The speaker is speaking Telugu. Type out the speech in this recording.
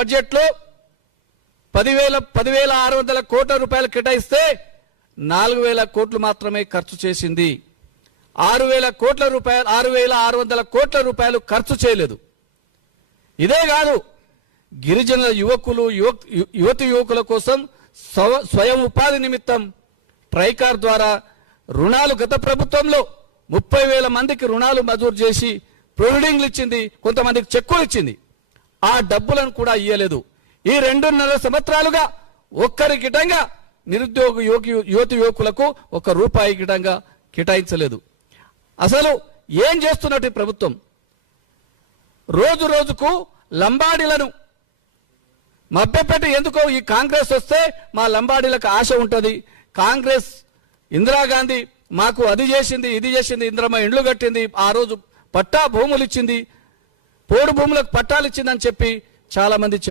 బడ్జెట్లో 10,600 కోట్ల రూపాయలు కేటాయిస్తే 4,000 కోట్లు మాత్రమే ఖర్చు చేసింది. 6,600 కోట్ల రూపాయలు ఖర్చు చేయలేదు. ఇదే కాదు, గిరిజనుల యువకుల కోసం స్వయం ఉపాధి నిమిత్తం ట్రైకార్ ద్వారా రుణాలు గత ప్రభుత్వంలో 30,000 మందికి రుణాలు మంజూరు చేసి ప్రొవిడింగ్లు ఇచ్చింది, కొంతమందికి చెక్కులు ఇచ్చింది. ఆ డబ్బులను కూడా ఇయ్యలేదు. ఈ 2.5 సంవత్సరాలుగా ఒక్కరి గిటంగా నిరుద్యోగ యువకులకు ₹1 గిటంగా కేటాయించలేదు. అసలు ఏం చేస్తున్నట్టు ప్రభుత్వం? రోజు రోజుకు లంబాడీలను మభ్యపెట్టి, ఎందుకో ఈ కాంగ్రెస్ వస్తే మా లంబాడీలకు ఆశ ఉంటుంది, కాంగ్రెస్ ఇందిరాగాంధీ మాకు అది చేసింది ఇది చేసింది, ఇందిరమ్మ ఇండ్లు కట్టింది, ఆ రోజు పట్టా భూములు ఇచ్చింది, పోడు భూములకు పట్టాలు ఇచ్చిందని చెప్పి చాలా మంది